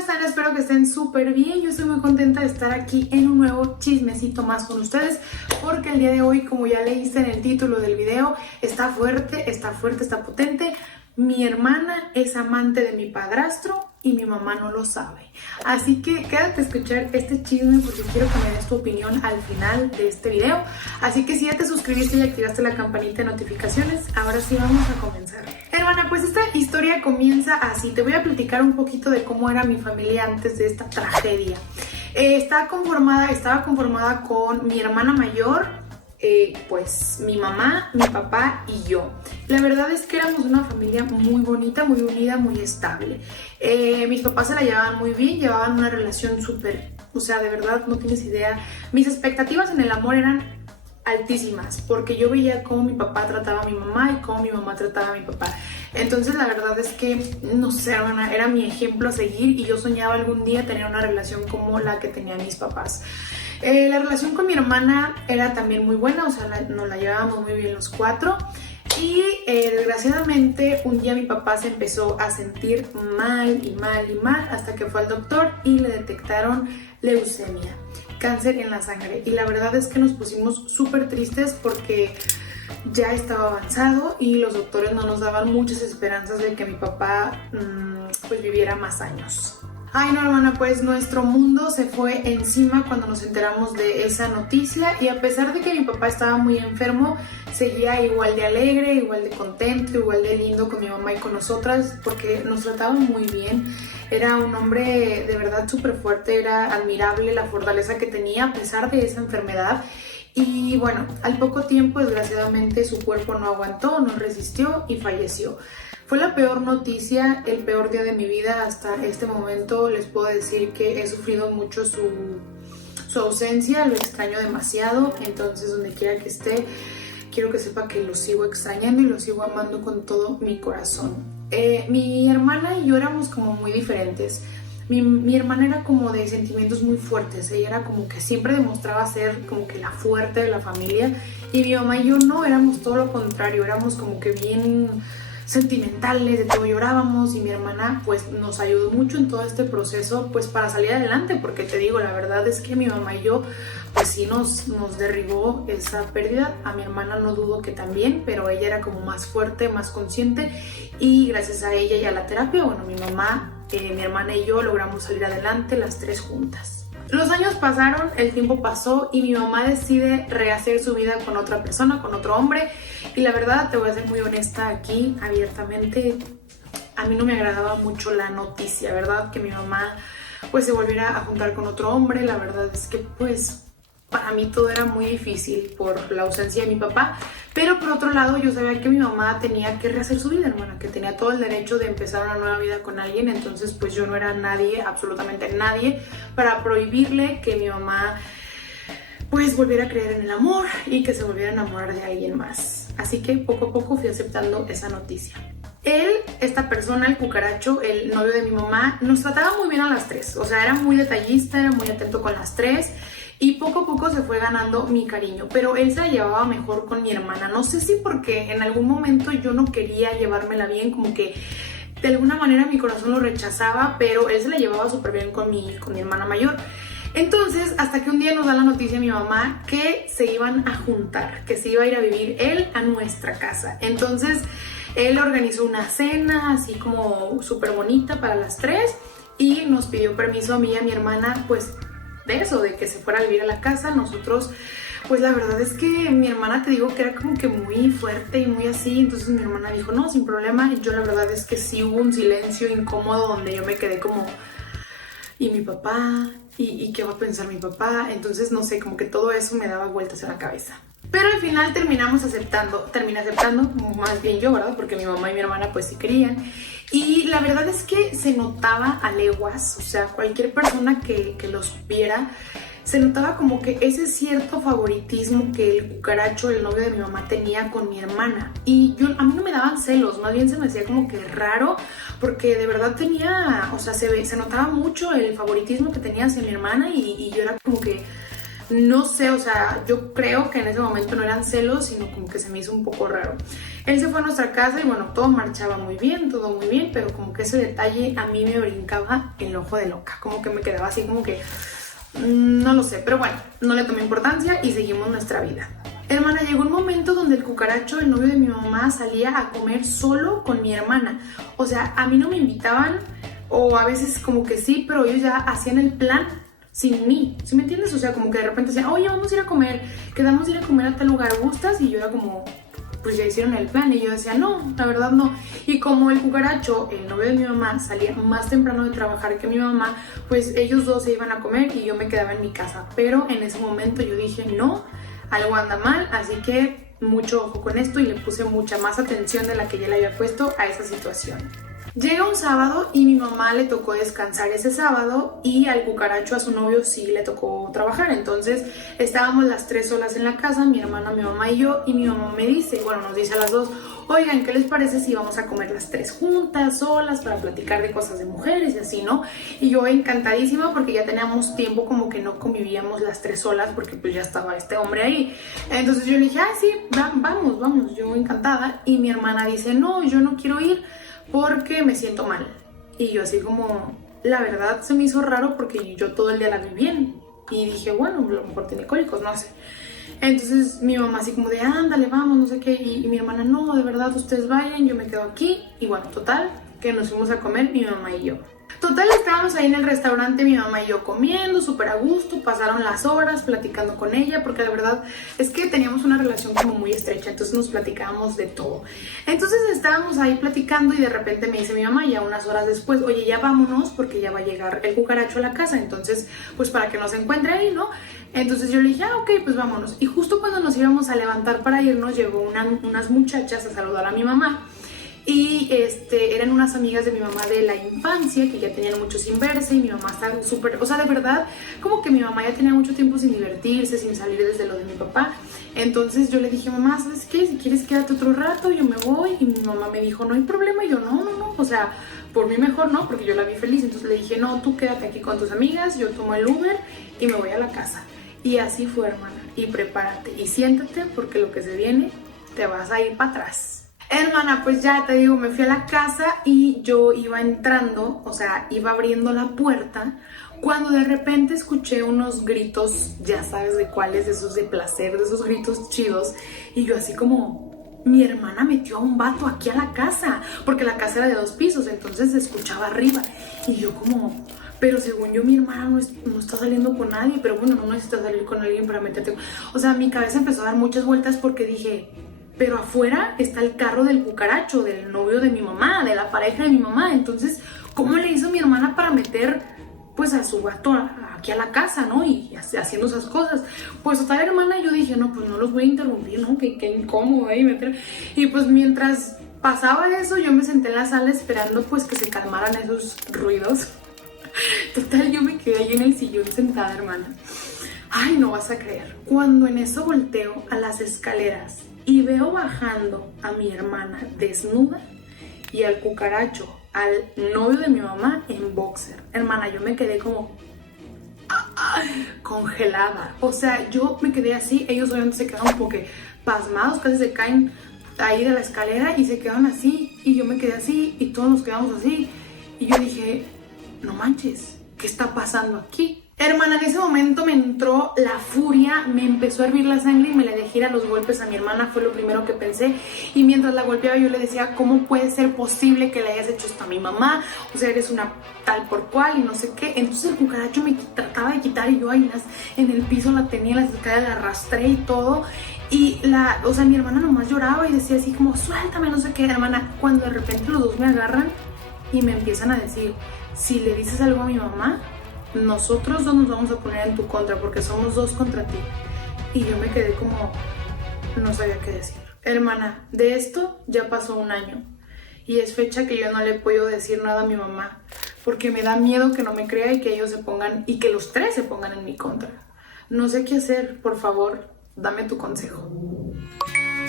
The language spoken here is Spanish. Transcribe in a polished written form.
están? Espero que estén súper bien. Yo estoy muy contenta de estar aquí en un nuevo chismecito más con ustedes, porque el día de hoy, como ya leíste en el título del video, está fuerte, está potente. Mi hermana es amante de mi padrastro y mi mamá no lo sabe. Así que quédate a escuchar este chisme porque quiero que me des tu opinión al final de este video. Así que si ya te suscribiste y activaste la campanita de notificaciones, ahora sí vamos a comenzar. Hermana, pues esta historia comienza así. Te voy a platicar un poquito de cómo era mi familia antes de esta tragedia. Estaba conformada con mi hermana mayor, pues mi mamá, mi papá y yo. La verdad es que éramos una familia muy bonita, muy unida, muy estable. Mis papás se la llevaban muy bien, llevaban una relación súper, o sea, de verdad no tienes idea. Mis expectativas en el amor eran altísimas, porque yo veía cómo mi papá trataba a mi mamá y cómo mi mamá trataba a mi papá. Entonces la verdad es que, no sé, hermana, era mi ejemplo a seguir y yo soñaba algún día tener una relación como la que tenían mis papás. La relación con mi hermana era también muy buena, o sea, nos la llevábamos muy bien los cuatro. Y desgraciadamente un día mi papá se empezó a sentir mal hasta que fue al doctor y le detectaron leucemia, cáncer en la sangre. Y la verdad es que nos pusimos súper tristes porque ya estaba avanzado y los doctores no nos daban muchas esperanzas de que mi papá pues viviera más años. Ay no, hermana, pues nuestro mundo se fue encima cuando nos enteramos de esa noticia, y a pesar de que mi papá estaba muy enfermo, seguía igual de alegre, igual de contento, igual de lindo con mi mamá y con nosotras, porque nos trataba muy bien. Era un hombre de verdad súper fuerte, era admirable la fortaleza que tenía a pesar de esa enfermedad. Y bueno, al poco tiempo, desgraciadamente, su cuerpo no aguantó, no resistió y falleció. Fue la peor noticia, el peor día de mi vida hasta este momento. Les puedo decir que he sufrido mucho su ausencia, lo extraño demasiado. Entonces, donde quiera que esté, quiero que sepa que lo sigo extrañando y lo sigo amando con todo mi corazón. Mi hermana y yo éramos como muy diferentes. Mi hermana era como de sentimientos muy fuertes, ella era como que siempre demostraba ser como que la fuerte de la familia, y mi mamá y yo no, éramos todo lo contrario, éramos como que bien sentimentales, de todo llorábamos, y mi hermana pues nos ayudó mucho en todo este proceso pues para salir adelante, porque te digo, la verdad es que mi mamá y yo pues sí nos derribó esa pérdida. A mi hermana no dudo que también, pero ella era como más fuerte, más consciente, y gracias a ella y a la terapia, bueno, mi mamá, mi hermana y yo logramos salir adelante las tres juntas. Los años pasaron, el tiempo pasó y mi mamá decide rehacer su vida con otra persona, con otro hombre, y la verdad te voy a ser muy honesta aquí, abiertamente, a mí no me agradaba mucho la noticia, ¿verdad? Que mi mamá pues se volviera a juntar con otro hombre. La verdad es que pues para mí todo era muy difícil por la ausencia de mi papá, pero por otro lado yo sabía que mi mamá tenía que rehacer su vida, hermana, que tenía todo el derecho de empezar una nueva vida con alguien. Entonces pues yo no era nadie, absolutamente nadie, para prohibirle que mi mamá pues volviera a creer en el amor y que se volviera a enamorar de alguien más. Así que poco a poco fui aceptando esa noticia. Él, esta persona, el cucaracho, el novio de mi mamá, nos trataba muy bien a las tres, o sea, era muy detallista, era muy atento con las tres, y poco a poco se fue ganando mi cariño, pero él se la llevaba mejor con mi hermana. No sé si porque en algún momento yo no quería llevármela bien, como que de alguna manera mi corazón lo rechazaba, pero él se la llevaba súper bien con mi hermana mayor. Entonces, hasta que un día nos da la noticia a mi mamá que se iban a juntar, que se iba a ir a vivir él a nuestra casa. Entonces, él organizó una cena así como súper bonita para las tres y nos pidió permiso a mí y a mi hermana, pues de eso, de que se fuera a vivir a la casa. Nosotros, pues la verdad es que mi hermana, te digo que era como que muy fuerte y muy así, entonces mi hermana dijo no, sin problema. Y yo la verdad es que sí hubo un silencio incómodo donde yo me quedé como, ¿y mi papá? ¿Y qué va a pensar mi papá? Entonces no sé, como que todo eso me daba vueltas en la cabeza. Pero al final terminé aceptando, más bien yo, ¿verdad? Porque mi mamá y mi hermana pues sí querían. Y la verdad es que se notaba a leguas, o sea, cualquier persona que los viera, se notaba como que ese cierto favoritismo que el cucaracho, el novio de mi mamá, tenía con mi hermana. Y a mí no me daban celos, más bien se me hacía como que raro, porque de verdad tenía, o sea, se notaba mucho el favoritismo que tenía hacia mi hermana, y yo era como que, No sé, o sea, yo creo que en ese momento no eran celos, sino como que se me hizo un poco raro. Él se fue a nuestra casa y bueno, todo marchaba muy bien, todo muy bien, pero como que ese detalle a mí me brincaba el ojo de loca, como que me quedaba así como que, no lo sé, pero bueno, no le tomé importancia y seguimos nuestra vida. Hermana, llegó un momento donde el cucaracho, el novio de mi mamá, salía a comer solo con mi hermana. O sea, a mí no me invitaban, o a veces como que sí, pero ellos ya hacían el plan sin mí, ¿sí me entiendes? O sea, como que de repente decían, oye, vamos a ir a comer, quedamos a ir a comer a tal lugar, ¿gustas? Y yo era como, pues ya hicieron el plan, y yo decía, no, la verdad no. Y como el cucaracho, el novio de mi mamá, salía más temprano de trabajar que mi mamá, pues ellos dos se iban a comer y yo me quedaba en mi casa. Pero en ese momento yo dije, no, algo anda mal, así que mucho ojo con esto, y le puse mucha más atención de la que ya le había puesto a esa situación. Llega un sábado y mi mamá le tocó descansar ese sábado y al cucaracho, a su novio, sí le tocó trabajar. Entonces estábamos las tres solas en la casa, mi hermana, mi mamá y yo, y mi mamá me dice, bueno, nos dice a las dos, oigan, ¿qué les parece si vamos a comer las tres juntas, solas, para platicar de cosas de mujeres y así, ¿no? Y yo encantadísima porque ya teníamos tiempo como que no convivíamos las tres solas porque pues ya estaba este hombre ahí. Entonces yo le dije, ah, sí, vamos, yo encantada. Y mi hermana dice, no, yo no quiero ir porque me siento mal. Y yo así como, la verdad se me hizo raro porque yo todo el día la vi bien. Y dije, bueno, a lo mejor tiene cólicos, no sé. Entonces mi mamá así como de, ándale, vamos, no sé qué. Y mi hermana, no, de verdad, ustedes vayan, yo me quedo aquí. Y bueno, total, que nos fuimos a comer mi mamá y yo. Total, estábamos ahí en el restaurante, mi mamá y yo comiendo, súper a gusto, pasaron las horas platicando con ella, porque la verdad es que teníamos una relación como muy estrecha, entonces nos platicábamos de todo. Entonces estábamos ahí platicando y de repente me dice mi mamá, ya unas horas después, oye, ya vámonos porque ya va a llegar el cucaracho a la casa, entonces pues para que nos encuentre ahí, ¿no? Entonces yo le dije, ah, ok, pues vámonos. Y justo cuando nos íbamos a levantar para irnos, llegó unas muchachas a saludar a mi mamá. Y eran unas amigas de mi mamá de la infancia que ya tenían mucho sin verse, y mi mamá estaba súper, o sea, de verdad, como que mi mamá ya tenía mucho tiempo sin divertirse, sin salir desde lo de mi papá. Entonces yo le dije, mamá, ¿sabes qué? Si quieres quédate otro rato, yo me voy. Y mi mamá me dijo, no hay problema. Y yo, no, o sea, por mí mejor no, porque yo la vi feliz. Entonces le dije, no, tú quédate aquí con tus amigas, yo tomo el Uber y me voy a la casa. Y así fue, hermana, y prepárate y siéntate porque lo que se viene te vas a ir para atrás. Hermana, pues ya te digo, me fui a la casa y yo iba entrando, o sea, iba abriendo la puerta, cuando de repente escuché unos gritos, ya sabes de cuáles, de esos de placer, de esos gritos chidos, y yo así como, mi hermana metió a un vato aquí a la casa, porque la casa era de 2 pisos, entonces se escuchaba arriba, y yo como, pero según yo mi hermana no está saliendo con nadie, pero bueno, no necesitas salir con alguien para meterte, o sea, mi cabeza empezó a dar muchas vueltas porque dije, pero afuera está el carro del cucaracho, del novio de mi mamá, de la pareja de mi mamá. Entonces, ¿cómo le hizo mi hermana para meter pues a su gato aquí a la casa, ¿no? Y haciendo esas cosas. Pues total, hermana, yo dije, no, pues no los voy a interrumpir, ¿no? Qué incómodo ahí meter. Y pues mientras pasaba eso, yo me senté en la sala esperando pues que se calmaran esos ruidos. Total, yo me quedé ahí en el sillón sentada, hermana. Ay, no vas a creer. Cuando en eso volteo a las escaleras y veo bajando a mi hermana desnuda y al cucaracho, al novio de mi mamá, en boxer. Hermana, yo me quedé como congelada. O sea, yo me quedé así. Ellos obviamente se quedaron como que pasmados, casi se caen ahí de la escalera y se quedan así. Y yo me quedé así y todos nos quedamos así. Y yo dije, no manches, ¿qué está pasando aquí? Hermana, en ese momento me entró la furia, me empezó a hervir la sangre y me le dejé ir a los golpes a mi hermana, fue lo primero que pensé. Y mientras la golpeaba yo le decía, ¿cómo puede ser posible que le hayas hecho esto a mi mamá? O sea, eres una tal por cual y no sé qué. Entonces el cucaracho me trataba de quitar y yo ahí en el piso la tenía, las escaleras la arrastré y todo. Y o sea, mi hermana nomás lloraba y decía así como, suéltame, no sé qué. Hermana, cuando de repente los dos me agarran y me empiezan a decir, si le dices algo a mi mamá, nosotros dos nos vamos a poner en tu contra porque somos 2 contra ti. Y yo me quedé como, no sabía qué decir. Hermana, de esto ya pasó 1 año y es fecha que yo no le puedo decir nada a mi mamá porque me da miedo que no me crea y que ellos se pongan, y que los 3 se pongan en mi contra. No sé qué hacer, por favor, dame tu consejo.